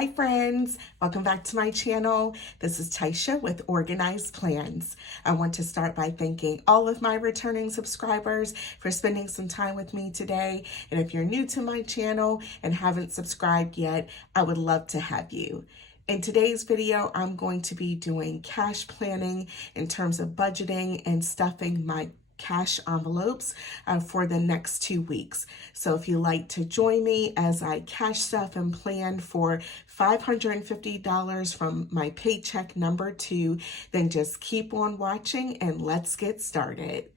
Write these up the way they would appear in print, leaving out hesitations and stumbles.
Hi friends, welcome back to my channel. This is Taisha with Organized Plans. I want to start by thanking all of my returning subscribers for spending some time with me today. And if you're new to my channel and haven't subscribed yet, I would love to have you. In today's video, I'm going to be doing cash planning in terms of budgeting and stuffing my cash envelopes for the next 2 weeks. So if you'd like to join me as I cash stuff and plan for $550 from my paycheck number 2, then just keep on watching and let's get started.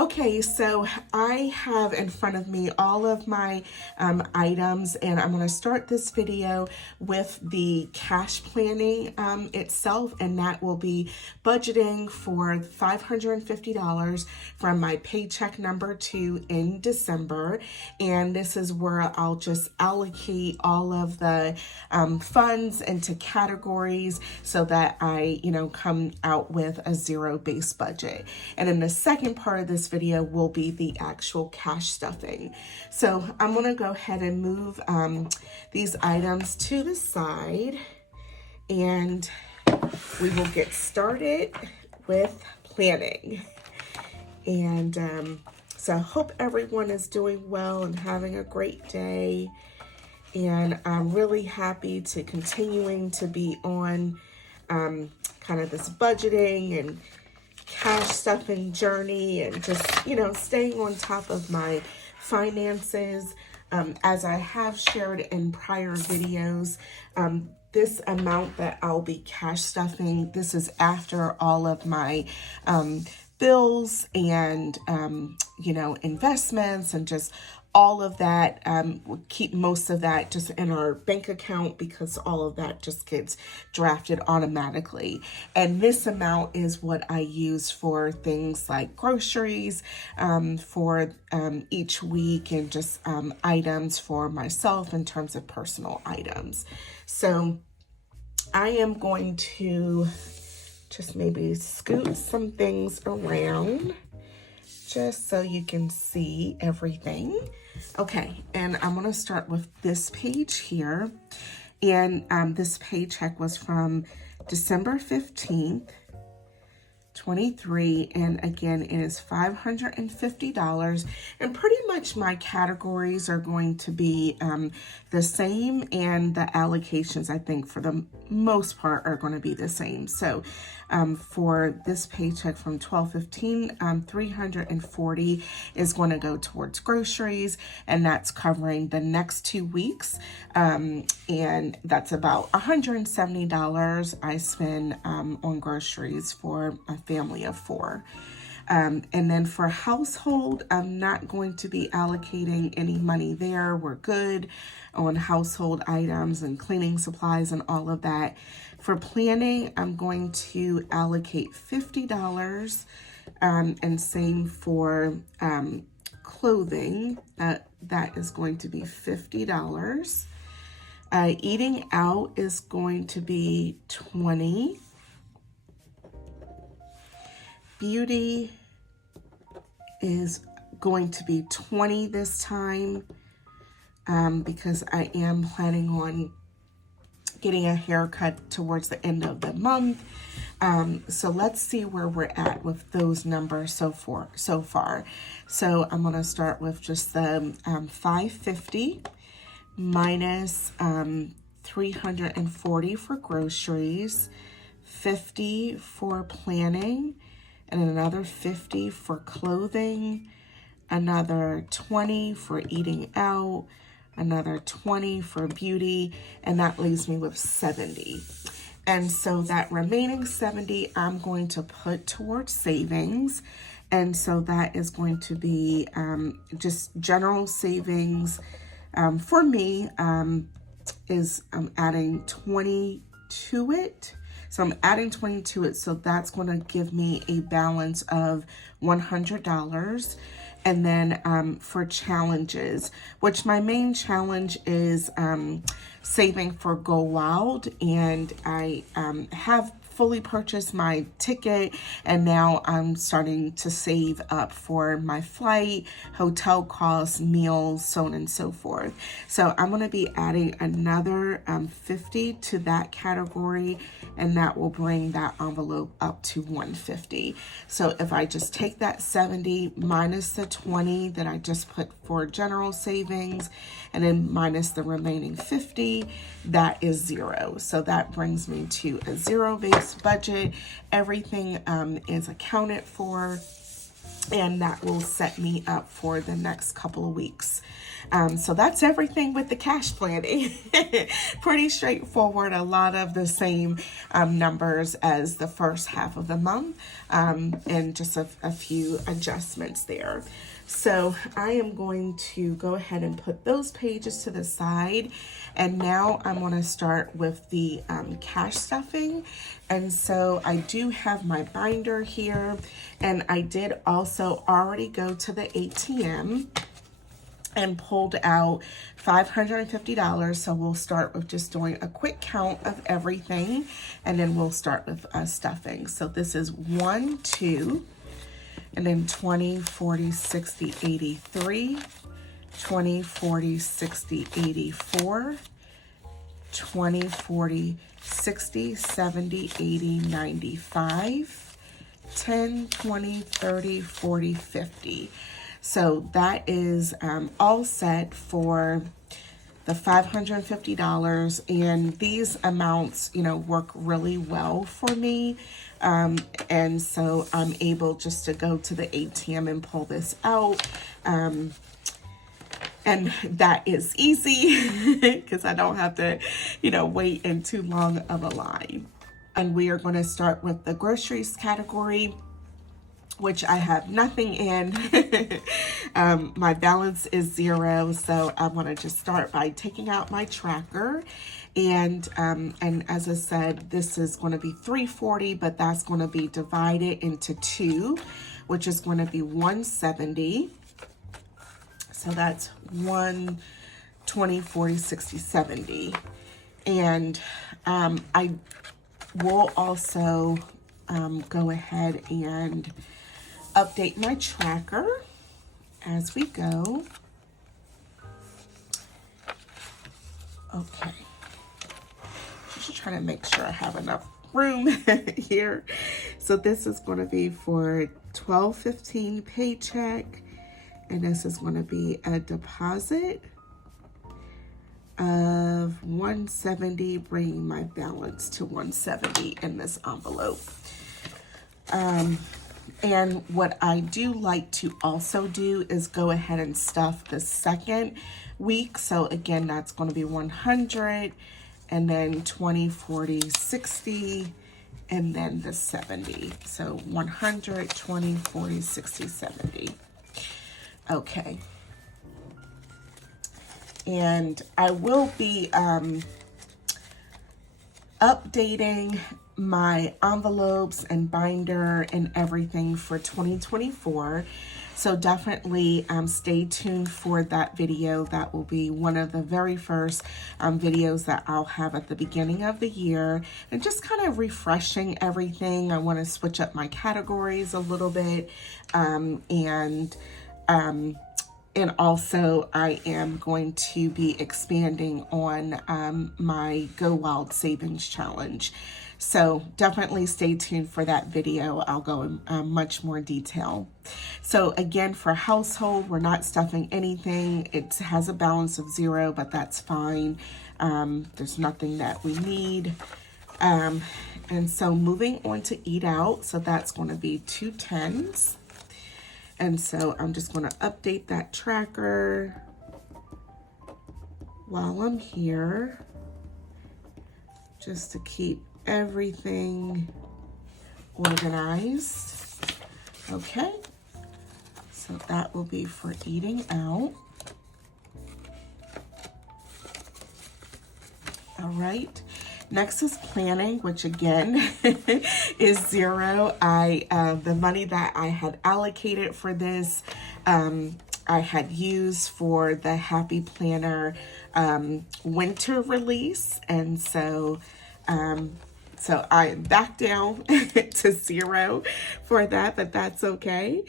Okay, so I have in front of me all of my items, and I'm going to start this video with the cash planning itself, and that will be budgeting for $550 from my paycheck number 2 in December. And this is where I'll just allocate all of the funds into categories so that I, come out with a zero-based budget. And in the second part of this video will be the actual cash stuffing. So I'm going to go ahead and move these items to the side, and we will get started with planning. And so I hope everyone is doing well and having a great day. And I'm really happy to continuing to be on kind of this budgeting and cash stuffing journey, and just, staying on top of my finances. As I have shared in prior videos, this amount that I'll be cash stuffing, this is after all of my bills and, investments and just all of that. We'll keep most of that just in our bank account because all of that just gets drafted automatically. And this amount is what I use for things like groceries for each week, and just items for myself in terms of personal items. So I am going to just maybe scoot some things around just so you can see everything. Okay, and I'm going to start with this page here. And this paycheck was from December 15th, 23, and again it is $550, and pretty much my categories are going to be the same, and the allocations I think for the most part are going to be the same. So for this paycheck from 12/15, 340 is going to go towards groceries, and that's covering the next 2 weeks, and that's about $170 I spend on groceries for a family of 4. And then for household, I'm not going to be allocating any money there. We're good on household items and cleaning supplies and all of that. For planning, I'm going to allocate $50, and same for clothing. That is going to be $50. Eating out is going to be $20. Beauty is going to be $20 this time, because I am planning on getting a haircut towards the end of the month. So let's see where we're at with those numbers so far. So I'm going to start with just the $550 minus 340 for groceries, 50 for planning, and another 50 for clothing, another 20 for eating out, another 20 for beauty, and that leaves me with 70. And so that remaining 70 I'm going to put towards savings. And so that is going to be just general savings. For me, is I'm adding 20 to it. So I'm adding 20 to it. So that's going to give me a balance of $100. And then for challenges, which my main challenge is saving for Go Wild. And I have fully purchased my ticket, and now I'm starting to save up for my flight, hotel costs, meals, so on and so forth. So I'm going to be adding another 50 to that category, and that will bring that envelope up to 150. So if I just take that 70 minus the 20 that I just put for general savings, and then minus the remaining 50, that is zero. So that brings me to a zero-based budget. Everything is accounted for, and that will set me up for the next couple of weeks. So that's everything with the cash planning. Pretty straightforward, a lot of the same numbers as the first half of the month, and just a few adjustments there. So I am going to go ahead and put those pages to the side, and now I'm going to start with the cash stuffing. And so I do have my binder here, and I did also already go to the ATM and pulled out $550. So we'll start with just doing a quick count of everything, and then we'll start with stuffing. So this is 1, 2, and then 20, 40, 60, 83, 20, 40, 60, 84, 20, 40, 60, 70, 80, 95, 10, 20, 30, 40, 50. So that is all set for the $550, and these amounts, work really well for me. And so I'm able just to go to the ATM and pull this out. And that is easy because I don't have to, wait in too long of a line. And we are going to start with the groceries category, which I have nothing in. My balance is zero, so I want to just start by taking out my tracker. And as I said, this is going to be $340, but that's going to be divided into 2, which is going to be $170. So that's 1, 20, 40, 60, 70. And I will also go ahead and update my tracker as we go. Okay. Just trying to make sure I have enough room here. So this is going to be for $12.15 paycheck, and this is going to be a deposit of $170, bringing my balance to $170 in this envelope. And what I do like to also do is go ahead and stuff the second week. So again, that's going to be 100, and then 20, 40, 60, and then the 70. So 100, 20, 40, 60, 70. Okay. And I will be updating my envelopes and binder and everything for 2024. So definitely stay tuned for that video. That will be one of the very first videos that I'll have at the beginning of the year, and just kind of refreshing everything. I want to switch up my categories a little bit, and also I am going to be expanding on my Go Wild Savings Challenge. So definitely stay tuned for that video. I'll go in much more detail. So again, for household, we're not stuffing anything. It has a balance of zero, but that's fine. There's nothing that we need. And so moving on to eat out. So that's going to be 2 10s. And so I'm just going to update that tracker while I'm here, just to keep everything organized. Okay, so that will be for eating out. All right, next is planning, which again is zero. The money that I had allocated for this, I had used for the Happy Planner winter release, and so So I am back down to 0 for that, but that's okay.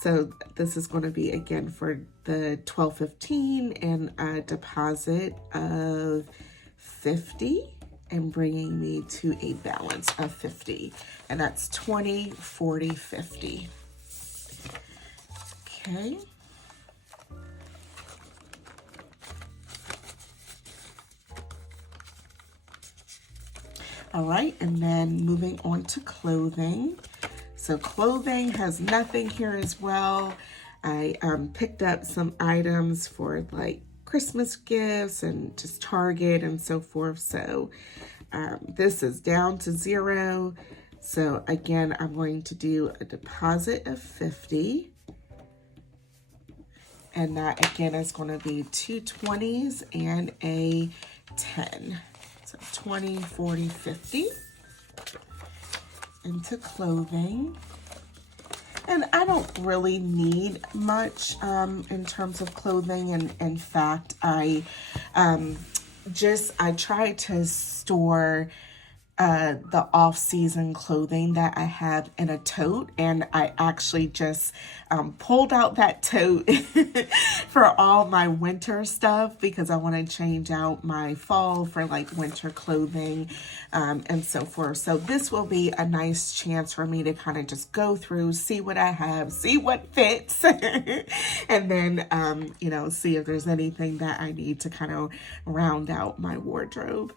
So this is going to be again for the 12.15 and a deposit of 50 and bringing me to a balance of 50. And that's 20, 40, 50. Okay. All right, and then moving on to clothing. So clothing has nothing here as well. I picked up some items for like Christmas gifts and just Target and so forth. So this is down to 0. So again, I'm going to do a deposit of 50. And that again is going to be 2 20s and a 10. So 20, 40, 50 into clothing. And I don't really need much in terms of clothing. And in fact, I try to store the off-season clothing that I have in a tote, and I actually just pulled out that tote for all my winter stuff because I want to change out my fall for like winter clothing and so forth. So this will be a nice chance for me to kind of just go through, see what I have, see what fits, and then see if there's anything that I need to kind of round out my wardrobe.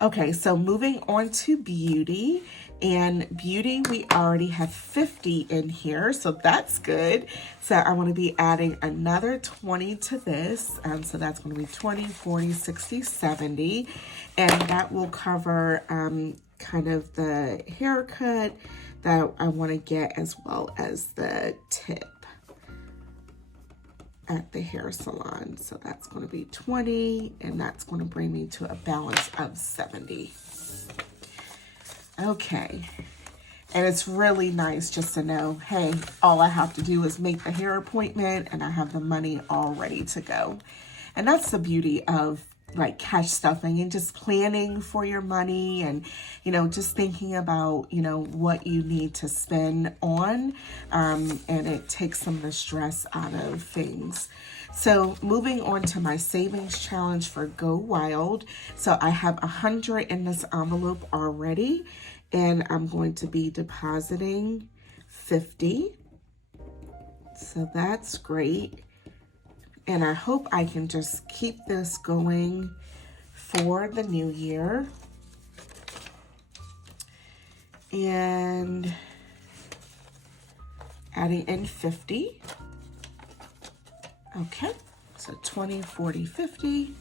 Okay, so moving on to beauty. And beauty, we already have 50 in here, so that's good. So I want to be adding another 20 to this. So that's going to be 20, 40, 60, 70. And that will cover kind of the haircut that I want to get as well as the tip at the hair salon. So that's going to be 20, and that's going to bring me to a balance of 70. Okay. And it's really nice just to know, hey, all I have to do is make the hair appointment and I have the money all ready to go. And that's the beauty of like cash stuffing and just planning for your money and, just thinking about, what you need to spend on. And it takes some of the stress out of things. So moving on to my savings challenge for Go Wild. So I have 100 in this envelope already, and I'm going to be depositing 50. So that's great. And I hope I can just keep this going for the new year. And adding in 50. Okay, so 20, 40, 50.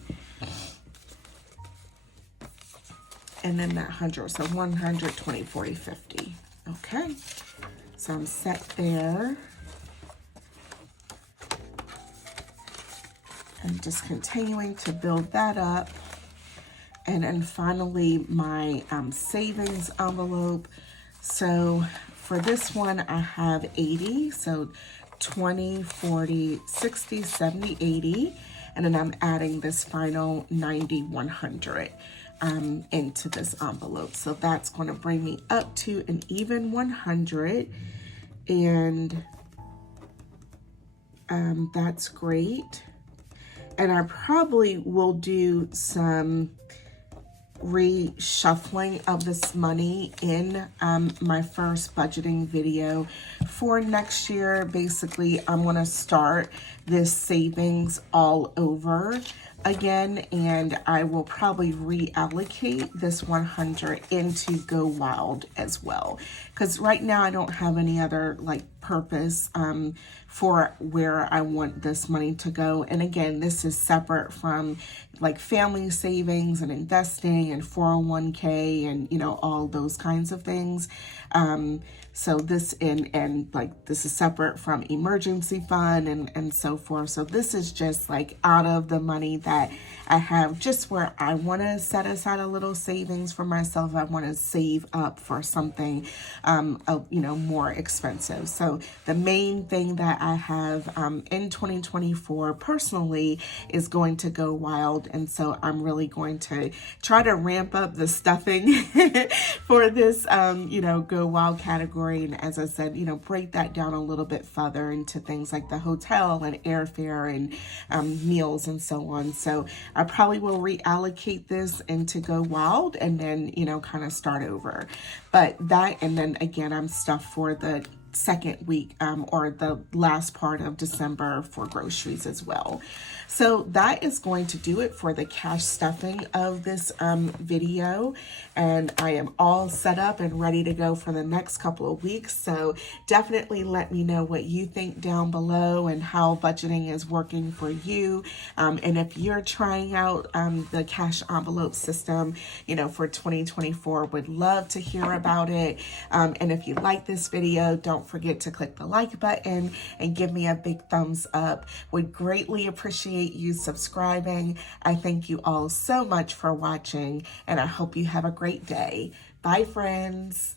And then that 100, so 100, 20, 40, 50. Okay, so I'm set there. And just continuing to build that up. And then finally, my savings envelope. So for this one, I have 80. So 20, 40, 60, 70, 80. And then I'm adding this final 90, 100 into this envelope. So that's going to bring me up to an even 100. And that's great. And I probably will do some reshuffling of this money in my first budgeting video for next year. Basically, I'm going to start this savings all over again, and I will probably reallocate this 100 into Go Wild as well, because right now I don't have any other like purpose for where I want this money to go. And again, this is separate from like family savings and investing and 401k and all those kinds of things. So this and like this is separate from emergency fund and so forth. So this is just like out of the money that that I have just where I want to set aside a little savings for myself. I want to save up for something, more expensive. So the main thing that I have in 2024 personally is going to go wild. And so I'm really going to try to ramp up the stuffing for this, go wild category. And as I said, break that down a little bit further into things like the hotel and airfare and meals and so on. So I probably will reallocate this into go wild and then, kind of start over. But that, and then again, I'm stuffed for the second week or the last part of December for groceries as well. So that is going to do it for the cash stuffing of this video. And I am all set up and ready to go for the next couple of weeks. So definitely let me know what you think down below and how budgeting is working for you. And if you're trying out the cash envelope system, for 2024, would love to hear about it. And if you like this video, don't forget to click the like button and give me a big thumbs up. Would greatly appreciate you subscribing. I thank you all so much for watching, and I hope you have a great day. Bye, friends.